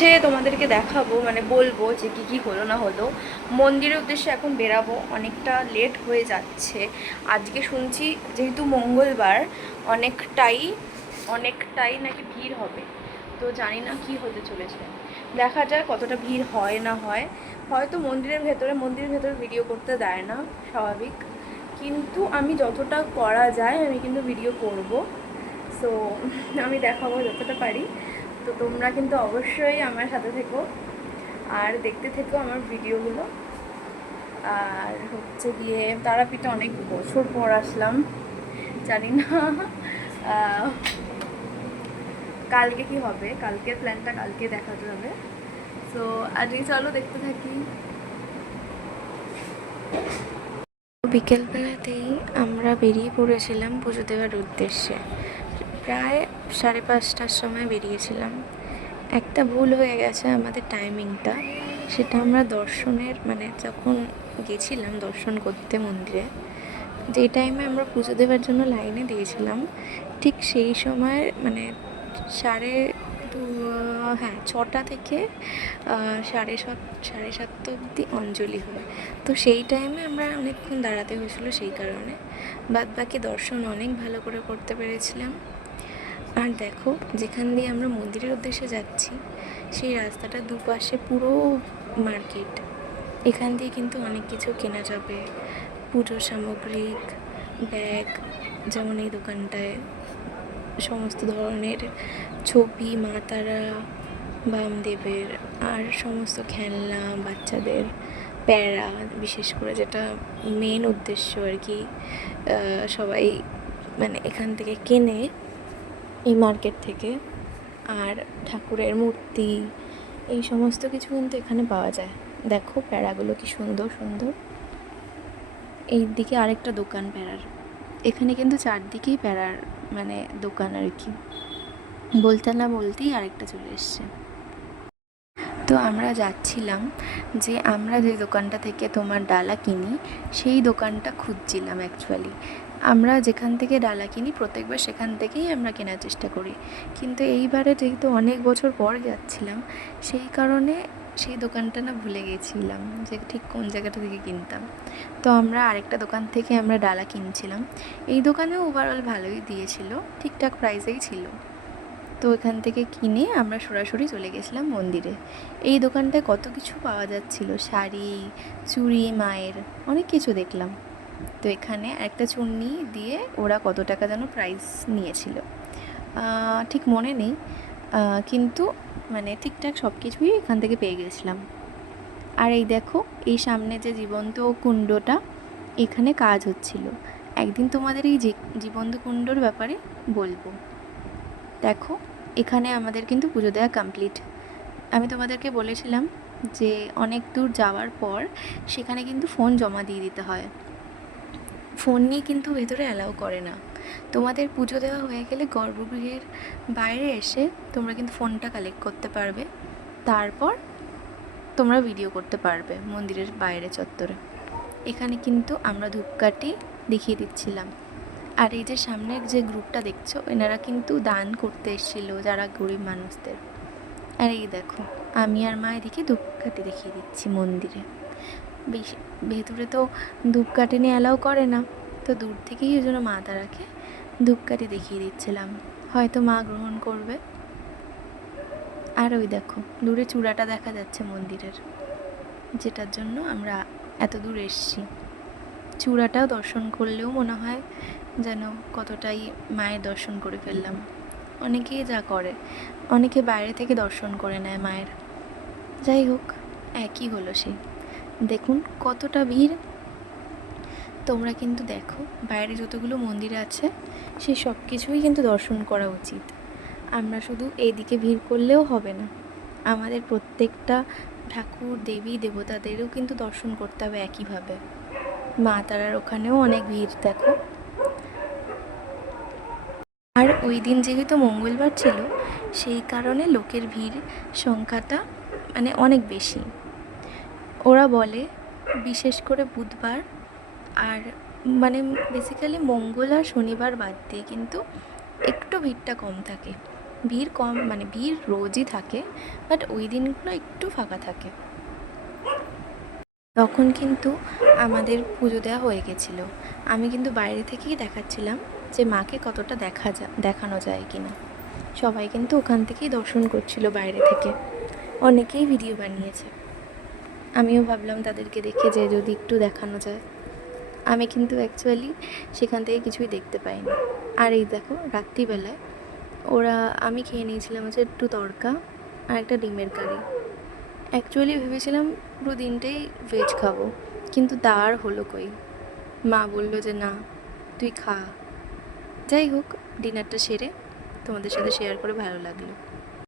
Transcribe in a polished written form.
হচ্ছে তোমাদেরকে দেখাবো, মানে বলবো যে কি কি হলো না হলো। মন্দিরের উদ্দেশ্যে এখন বেরাবো, অনেকটা লেট হয়ে যাচ্ছে। আজকে শুনছি যেহেতু মঙ্গলবার অনেকটাই অনেকটাই নাকি ভিড় হবে, তো জানি না কি হতে চলেছে। দেখা যায় কতটা ভিড় হয় না হয়। হয়তো মন্দিরের ভেতরে ভিডিও করতে দেয় না, স্বাভাবিক, কিন্তু আমি যতটা করা যায় আমি কিন্তু ভিডিও করব। সো আমি দেখাবো যতটা পারি। তো তোমরা কিন্তু অবশ্যই আমার সাথে থেকো আর দেখতে থেকো আমার ভিডিওগুলো। আর হচ্ছে গিয়ে তারাপীঠে অনেক বছর পর আসলাম, জানি না কালকে কি হবে, কালকের প্ল্যানটা কালকে দেখাতে হবে। সো আজকে চলো দেখতে থাকি। বিকেলবেলাতেই আমরা বেরিয়ে পড়েছিলাম পুজো দেওয়ার উদ্দেশ্যে। প্রায় 5:30টার সময় বেরিয়েছিলাম। একটা ভুল হয়ে গেছে আমাদের টাইমিংটা, সেটা আমরা দর্শনের মানে যখন গেছিলাম দর্শন করতে মন্দিরে, যেই টাইমে আমরা পুজো দেওয়ার জন্য লাইনে দিয়েছিলাম, ঠিক সেই সময় মানে সাড়ে হ্যাঁ 6টা থেকে 7:30 অবধি অঞ্জলি হয়। তো সেই টাইমে আমরা অনেকক্ষণ দাঁড়াতে হয়েছিল, সেই কারণে বাদ বাকি দর্শন অনেক ভালো করে করতে পেরেছিলাম। আর দেখো, যেখান দিয়ে আমরা মন্দিরের উদ্দেশ্যে যাচ্ছি সেই রাস্তাটা দুপাশে পুরো মার্কেট। এখান দিয়ে কিন্তু অনেক কিছু কেনা যাবে, পুজোর সামগ্রিক, ব্যাগ, যেমন এই দোকানটায় সমস্ত ধরনের ছবি, মা তারা, বামদেবের, আর সমস্ত খেলনা, বাচ্চাদের প্যারা, বিশেষ করে যেটা মেন উদ্দেশ্য আর কি, সবাই মানে এখান থেকে কেনে এই মার্কেট থেকে। আর ঠাকুরের মূর্তি, এই সমস্ত কিছু কিন্তু এখানে পাওয়া যায়। দেখো প্যারাগুলো কি সুন্দর সুন্দর। এই দিকে আরেকটা দোকান প্যারার, এখানে কিন্তু চারদিকেই প্যারার মানে দোকান আর কি। বলতে না বলতেই আরেকটা চলে এসছে। তো আমরা যাচ্ছিলাম যে আমরা যে দোকানটা থেকে তোমার ডালা কিনি সেই দোকানটা খুঁজছিলাম অ্যাকচুয়ালি। আমরা যেখান থেকে ডালা কিনি প্রত্যেকবার সেখান থেকেই আমরা কেনার চেষ্টা করি, কিন্তু এইবারে যেহেতু অনেক বছর পর যাচ্ছিলাম সেই কারণে সেই দোকানটা না ভুলে গেছিলাম যে ঠিক কোন জায়গাটা থেকে কিনতাম। তো আমরা আরেকটা দোকান থেকে আমরা ডালা কিনছিলাম। এই দোকানেও ওভারঅল ভালোই দিয়েছিল, ঠিকঠাক প্রাইসেই ছিল। তো এখান থেকে কিনে আমরা সরাসরি চলে গেছিলাম মন্দিরে। এই দোকানটায় কত কিছু পাওয়া যাচ্ছিল, শাড়ি, চুড়ি, মায়ের অনেক কিছু দেখলাম। তো এখানে একটা চুন্নি দিয়ে ওরা কত টাকা যেন প্রাইস নিয়েছিল, ঠিক মনে নেই, কিন্তু মানে ঠিকঠাক সব কিছুই এখান থেকে পেয়ে গেছিলাম। আর এই দেখো, এই সামনে যে জীবন্ত কুণ্ডটা, এখানে কাজ হচ্ছিল। একদিন তোমাদের এই জীবন্ত কুণ্ডর ব্যাপারে বলবো। দেখো, এখানে আমাদের কিন্তু পুজো দেওয়া কমপ্লিট। আমি তোমাদেরকে বলেছিলাম যে অনেক দূর যাওয়ার পর সেখানে কিন্তু ফোন জমা দিয়ে দিতে হয়। ফোন নিয়ে কিন্তু ভেতরে অ্যালাউ করে না। তোমাদের পুজো দেওয়া হয়ে গেলে গর্ভগৃহের বাইরে এসে তোমরা কিন্তু ফোনটা কালেক্ট করতে পারবে, তারপর তোমরা ভিডিও করতে পারবে মন্দিরের বাইরে চত্বরে। এখানে কিন্তু আমরা ধূপকাঠি দেখিয়ে দিচ্ছিলাম। আর এই যে সামনের যে গ্রুপটা দেখছো, এনারা কিন্তু দান করতে এসেছিলো যারা গরিব মানুষদের। আর এই দেখো, আমি আর মা এদিকে ধূপকাঠি দেখিয়ে দিচ্ছি মন্দিরে। বেশি ভেতরে তো ধূপকাঠি নিয়ে অ্যালাউ করে না, তো দূর থেকেই ওই জন্য মা তারাকে ধূপকাঠি দেখিয়ে দিচ্ছিলাম, হয়তো মা গ্রহণ করবে। আর ওই দেখো দূরে চূড়াটা দেখা যাচ্ছে মন্দিরের, যেটার জন্য আমরা এত দূর এসছি। চূড়াটাও দর্শন করলেও মনে হয় যেন কতটাই মায়ের দর্শন করে ফেললাম। অনেকেই যা করে, অনেকে বাইরে থেকে দর্শন করে নেয় মায়ের। যাই হোক, একই হলো সেই। দেখুন কতটা ভিড়। তোমরা কিন্তু দেখো বাইরে যতগুলো মন্দির আছে সেই সব কিছুই কিন্তু দর্শন করা উচিত। আমরা শুধু এইদিকে ভিড় করলেও হবে না, আমাদের প্রত্যেকটা ঠাকুর, দেবী, দেবতাদেরও কিন্তু দর্শন করতে হবে একইভাবে। মা তারার ওখানেও অনেক ভিড় দেখো। আর ওই দিন যেহেতু মঙ্গলবার ছিল সেই কারণে লোকের ভিড় সংখ্যাটা মানে অনেক বেশি। ওরা বলে বিশেষ করে বুধবার আর বেসিক্যালি মঙ্গল আর শনিবার বাদ দিয়ে কিন্তু একটু ভিড়টা কম থাকে। ভিড় কম, মানে ভিড় রোজই থাকে, বাট ওই দিনগুলো একটু ফাঁকা থাকে। তখন কিন্তু আমাদের পুজো দেওয়া হয়ে গেছিলো। আমি কিন্তু বাইরে থেকেই দেখাচ্ছিলাম যে মাকে কতটা দেখানো যায় কিনা। সবাই কিন্তু ওখান থেকেই দর্শন করছিল বাইরে থেকে, অনেকেই ভিডিও বানিয়েছে। আমিও ভাবলাম তাদেরকে দেখে যে যদি একটু দেখানো যায়। আমি কিন্তু অ্যাকচুয়ালি সেখান থেকে কিছুই দেখতে পাইনি। আর এই দেখো রাত্রিবেলায় আমি খেয়ে নিয়েছিলাম হচ্ছে একটু তড়কা আর একটা ডিমের কারি। অ্যাকচুয়ালি ভেবেছিলাম পুরো দিনটাই ভেজ খাবো, কিন্তু তা আর হলো কই। মা বলল যে না, তুই খা। যাই হোক, ডিনারটা সেরে তোমাদের সাথে শেয়ার করে ভালো লাগলো।